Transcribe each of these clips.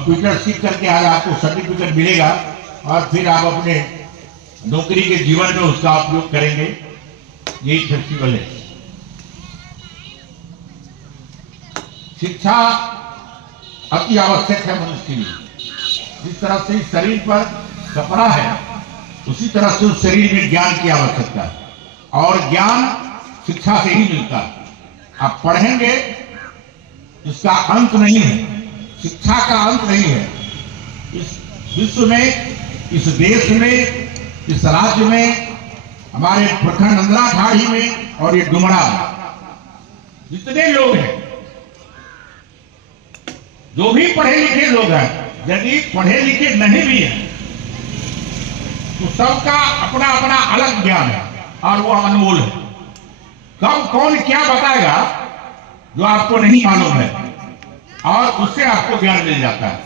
Computer सीख करके आज आपको सर्टिफिकेट मिलेगा और फिर आप अपने नौकरी के जीवन में उसका उपयोग करेंगे। यही फेस्टिवल है। शिक्षा अति आवश्यक है मनुष्य के लिए। जिस तरह से शरीर पर कपड़ा है उसी तरह से उस शरीर में ज्ञान की आवश्यकता है, और ज्ञान शिक्षा से ही मिलता है। आप पढ़ेंगे इसका अंत नहीं है, शिक्षा का अंत नहीं है। इस विश्व में, इस देश में, इस राज्य में, हमारे प्रखंड अंदरा ढाड़ी में और ये डुमरा में जितने लोग हैं, जो भी पढ़े लिखे लोग हैं, यदि पढ़े लिखे नहीं भी हैं तो सबका अपना अपना अलग ज्ञान है और वो अनमोल है। कब कौन क्या बताएगा जो आपको नहीं मालूम है, और उससे आपको ज्ञान मिल जाता है।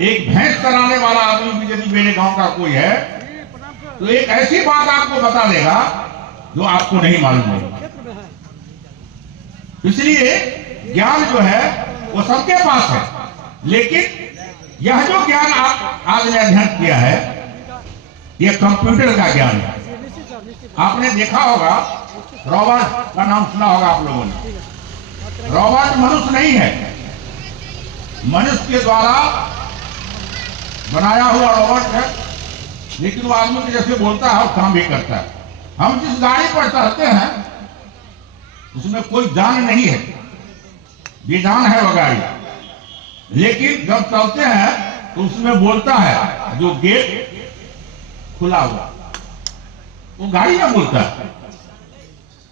एक भैंस चराने वाला आदमी भी यदि मेरे गांव का कोई है तो एक ऐसी बात आपको बता देगा जो आपको नहीं मालूम है। इसलिए ज्ञान जो है वो सबके पास है, लेकिन यह जो ज्ञान आप आज ने अध्ययन किया है यह कंप्यूटर का ज्ञान है। आपने देखा होगा, रॉबर्ट का नाम सुना होगा आप लोगों ने। रॉबर्ट मनुष्य नहीं है, मनुष्य के द्वारा बनाया हुआ रॉबर्ट है, लेकिन वो आदमी के जैसे बोलता है और काम भी करता है। हम जिस गाड़ी पर चढ़ते हैं उसमें कोई जान नहीं है, बेजान है वो गाड़ी, लेकिन जब चलते हैं तो उसमें बोलता है, जो गेट खुला हुआ वो गाड़ी में बोलता है।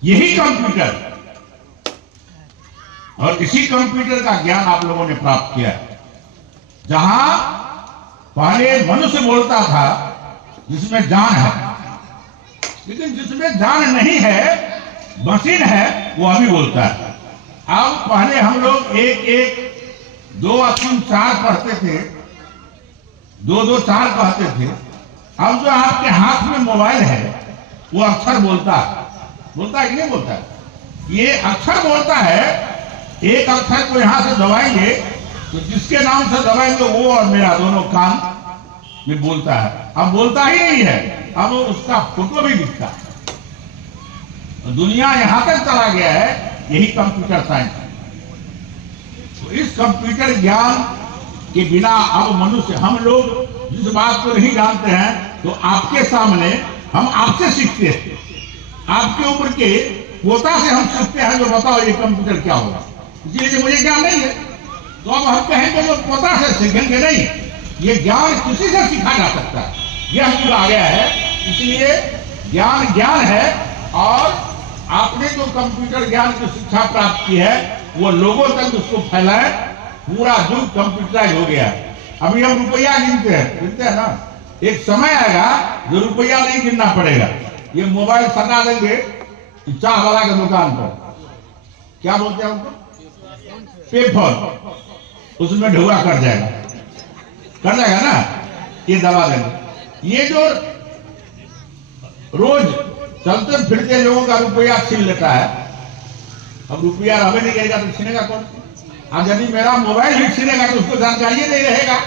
यही कंप्यूटर, और इसी कंप्यूटर का ज्ञान आप लोगों ने प्राप्त किया है। जहां पहले मनुष्य बोलता था जिसमें जान है, लेकिन जिसमें जान नहीं है, मशीन है, वो अभी बोलता है। अब पहले हम लोग एक एक 2 3 4 पढ़ते थे, 2 2 4 कहते थे। अब जो आपके हाथ में मोबाइल है वो अक्षर बोलता है कि नहीं बोलता है? ये अक्षर बोलता है। एक अक्षर को यहां से दबाएंगे तो जिसके नाम से दबाएंगे वो और मेरा दोनों कान में बोलता है। अब बोलता ही नहीं है, अब उसका फोटो भी दिखता है। दुनिया यहां तक चला गया है, यही कंप्यूटर साइंस है। तो इस कंप्यूटर ज्ञान के बिना अब मनुष्य, हम लोग जिस बात को नहीं जानते हैं तो आपके सामने हम आपसे सीखते हैं। आपके ऊपर के पोता से हम सीखते हैं, जो बताओ ये कंप्यूटर क्या होगा। इसलिए मुझे ज्ञान नहीं है तो अब हम कहेंगे जो पोता से सीखेंगे नहीं। ये ज्ञान किसी से सीखा जा सकता है, यह जुड़ आ गया है। इसलिए ज्ञान ज्ञान है, और आपने जो कंप्यूटर ज्ञान की शिक्षा प्राप्त की है वो लोगों तक उसको फैलाए। पूरा युग कंप्यूटराइज हो गया। अभी हम रुपया गिनते हैं ना, एक समय आएगा जो रुपया नहीं गिनना पड़ेगा। ये मोबाइल सटा देंगे चाह वाला के दुकान पर, क्या बोलते हैं उनको, पेपर, उसमें ढुआ कर जाएगा ना, ये दबा देंगे। ये जो रोज चलते फिरते लोगों का रुपया छीन लेता है, अब रुपया रहे नहीं करेगा तो छीनेगा कौन? आज यदि मेरा मोबाइल भी छीनेगा तो उसको जानकारी नहीं रहेगा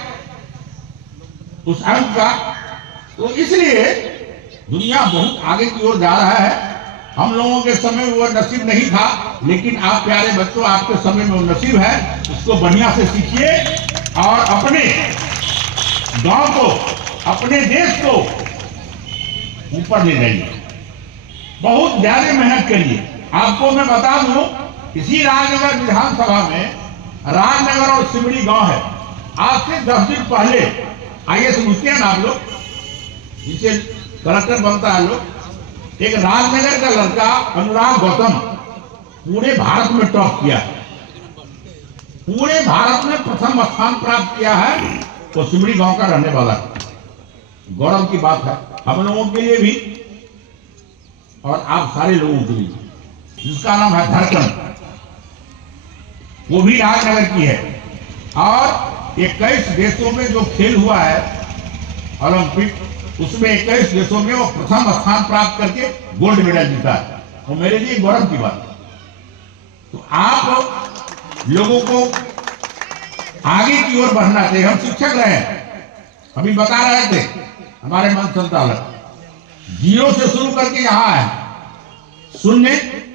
उस अंक का। तो इसलिए दुनिया बहुत आगे की ओर जा रहा है। हम लोगों के समय में वो नसीब नहीं था, लेकिन आप प्यारे बच्चों, आपके समय में वो नसीब है। उसको बढ़िया से सीखिए और अपने गांव को, अपने देश को ऊपर ले जाइए। बहुत ज्यादा मेहनत करिए। आपको मैं बता दूं, इसी राजनगर विधानसभा में राजनगर और सिमड़ी गांव है। आज से 10 दिन पहले आइए समझते हैं आप लोग, जिसे कलेक्टर बनता है लोग, एक राजनगर का लड़का अनुराग गौतम पूरे भारत में टॉप किया, पूरे भारत में प्रथम स्थान प्राप्त किया है। तो सिमड़ी गांव का रहने वाला, गौरव की बात है हम लोगों के लिए भी और आप सारे लोगों के लिए। जिसका नाम है धड़कन, वो भी राजनगर की है। और 21 देशों में जो खेल हुआ है ओलंपिक, उसमें 21 देशों में वो प्रथम स्थान प्राप्त करके गोल्ड मेडल जीता है। वो मेरे लिए गौरव की बात है। तो आप लोगों को आगे की ओर बढ़ना चाहिए। हम शिक्षक रहे, अभी बता रहे थे हमारे मंच संचालक, 0 से शुरू करके यहाँ है। शून्य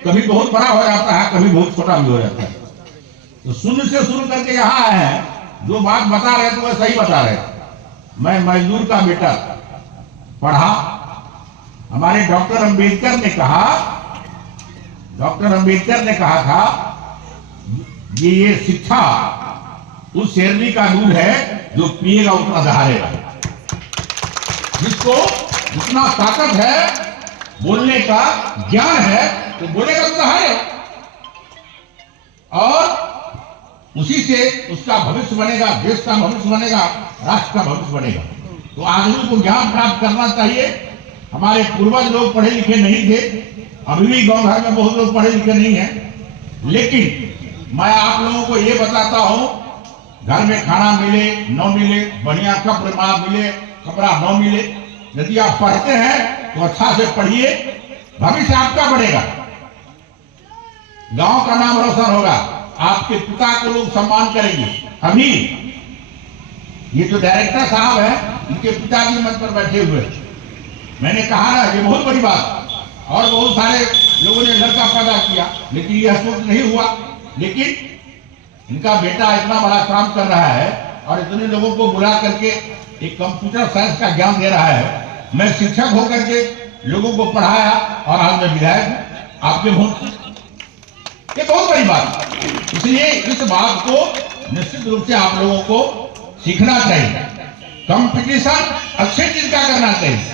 कभी बहुत बड़ा हो जाता है, कभी बहुत छोटा भी हो जाता है। तो शून्य से शुरू करके यहाँ है। जो बात बता रहे थे वह सही बता रहे। मैं मजदूर का बेटा पढ़ा। हमारे डॉक्टर अंबेडकर ने कहा था ये शिक्षा उस शेरनी का दूध है जो पिएगा उतना दहाड़ेगा। जिसको जितना ताकत है, बोलने का ज्ञान है, तो बोलेगा तो दहाड़ेगा, और उसी से उसका भविष्य बनेगा, देश का भविष्य बनेगा, राष्ट्र का भविष्य बनेगा। तो आदमी को ज्ञान प्राप्त करना चाहिए। हमारे पूर्वज लोग पढ़े लिखे नहीं थे, अभी भी गांव घर में बहुत लोग पढ़े लिखे नहीं हैं। लेकिन मैं आप लोगों को ये बताता हूं, घर में खाना मिले न मिले, बढ़िया कपड़ा मिले कपड़ा न मिले, यदि आप पढ़ते हैं तो अच्छा से पढ़िए, भविष्य आपका बढ़ेगा, गांव का नाम रोशन होगा, आपके पिता को लोग सम्मान करेंगे। अभी ये जो डायरेक्टर साहब है, इनके पिताजी मंच पर बैठे हुए, मैंने कहा ना ये बहुत बड़ी बात, और बहुत सारे लोगों ने लड़का पैदा किया, लेकिन यह सोच नहीं हुआ। लेकिन इनका बेटा इतना बड़ा काम कर रहा है और इतने लोगों को बुला करके एक कंप्यूटर साइंस का ज्ञान दे रहा है। मैं शिक्षक होकर के लोगों को पढ़ाया और आज मैं विधायक हूं आपके वोट से, ये बहुत बड़ी बात। इसलिए इस बात को निश्चित रूप से आप लोगों को सीखना चाहिए। कंपटीशन अच्छे चीज का करना चाहिए,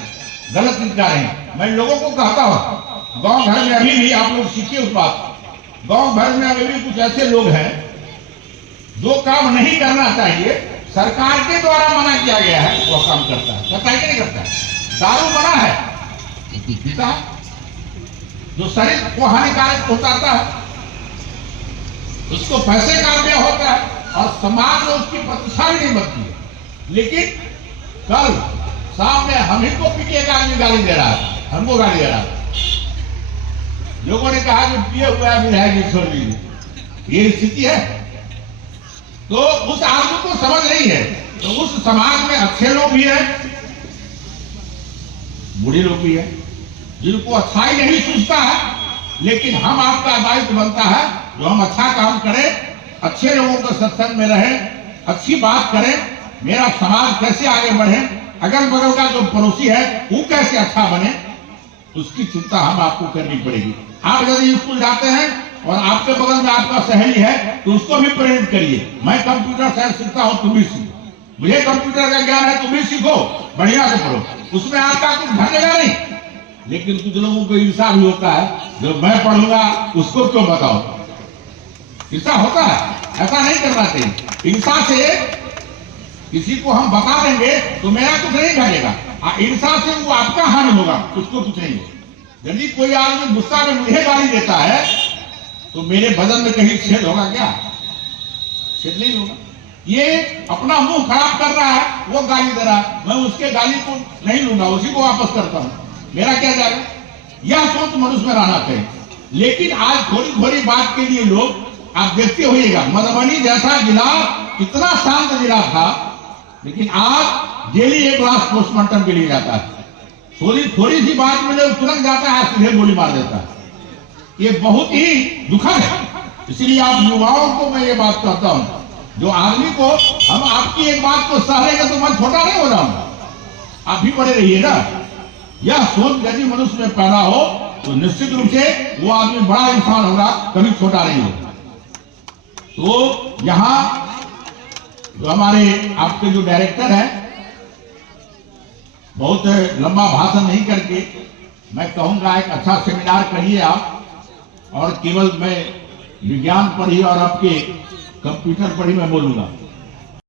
गलत चीज का नहीं। मैं लोगों को कहता हूं, गांव घर में अभी भी आप लोग सीखिए उस बात। गांव भर में अभी भी कुछ ऐसे लोग हैं जो काम नहीं करना चाहिए, सरकार के द्वारा मना किया गया है, वो काम करता है कि नहीं करता है। दारू मना है, पीता है, जो शरीर को हानिकारक पहुंचाता है, उसको पैसे का व्यय होता है और समाज में उसकी प्रतिष्ठा भी नहीं बनती है। लेकिन कल सामने हम ही को पीटे एक आदमी गाली दे रहा है, हमको गाली दे रहा है। लोगों ने कहा कि पिए हुआ विधायक छोड़ दीजिए, ये स्थिति है। तो उस आदमी को समझ नहीं है। तो उस समाज में अच्छे लोग भी हैं, बुढ़े लोग भी हैं, जिनको अच्छाई नहीं सूझता है। लेकिन हम आपका दायित्व बनता है जो हम अच्छा काम करें, अच्छे लोगों के सत्संग में रहें, अच्छी बात करें, मेरा समाज कैसे आगे बढ़े, अगल बगल का जो पड़ोसी है वो कैसे अच्छा बने, उसकी चिंता हम आपको करनी पड़ेगी। आप यदि स्कूल जाते हैं और आपके बगल में आपका सहेली है तो उसको भी प्रेरित करिए, मैं कंप्यूटर साइंस सीखता हूं, तुम भी सीखो, मुझे कंप्यूटर का ज्ञान है, तुम भी सीखो, बढ़िया से पढ़ो, उसमें आपका कुछ घटेगा नहीं। लेकिन कुछ लोगों को ईर्षा भी होता है, जो मैं पढ़ूंगा उसको क्यों बताओ, ईर्षा होता है। ऐसा नहीं करना चाहिए। ईर्षा से किसी को हम बता देंगे तो मेरा कुछ नहीं घटेगा, ईर्षा से वो आपका हानि होगा, उसको कुछ नहीं होगा। यदि कोई आदमी गुस्सा में मुझे गाली देता है तो मेरे बदन में कहीं छेद होगा क्या? छेद नहीं होगा। ये अपना मुंह खराब कर रहा है, वो गाली दे रहा है, मैं उसके गाली को नहीं लूंगा, उसी को वापस करता हूं, मेरा क्या जाएगा? यह सोच मनुष्य में रहना चाहिए। लेकिन आज थोड़ी थोड़ी बात के लिए लोग, आप देखते होइएगा, मधुबनी जैसा जिला कितना शांत जिला था, लेकिन आज डेली 1 लाख पोस्टमार्टम के लिए जाता है। थोड़ी सी बात में जो तुरंत जाता है सीधे गोली मार देता है। ये बहुत ही दुखद है। इसलिए आप युवाओं को मैं ये बात कहता हूं, जो आदमी को हम आपकी एक बात को सह लेंगे तो मैं छोटा नहीं हो जाऊंगा, आप भी बड़े रहिए ना। यह सोच यदि मनुष्य में पैदा हो तो निश्चित रूप से वो आदमी बड़ा इंसान होगा, कभी छोटा नहीं होगा। तो यहाँ जो हमारे आपके जो डायरेक्टर हैं, बहुत लंबा भाषण नहीं करके मैं कहूंगा एक अच्छा सेमिनार करिए आप, और केवल मैं विज्ञान पर ही और आपके कंप्यूटर पर ही मैं बोलूंगा।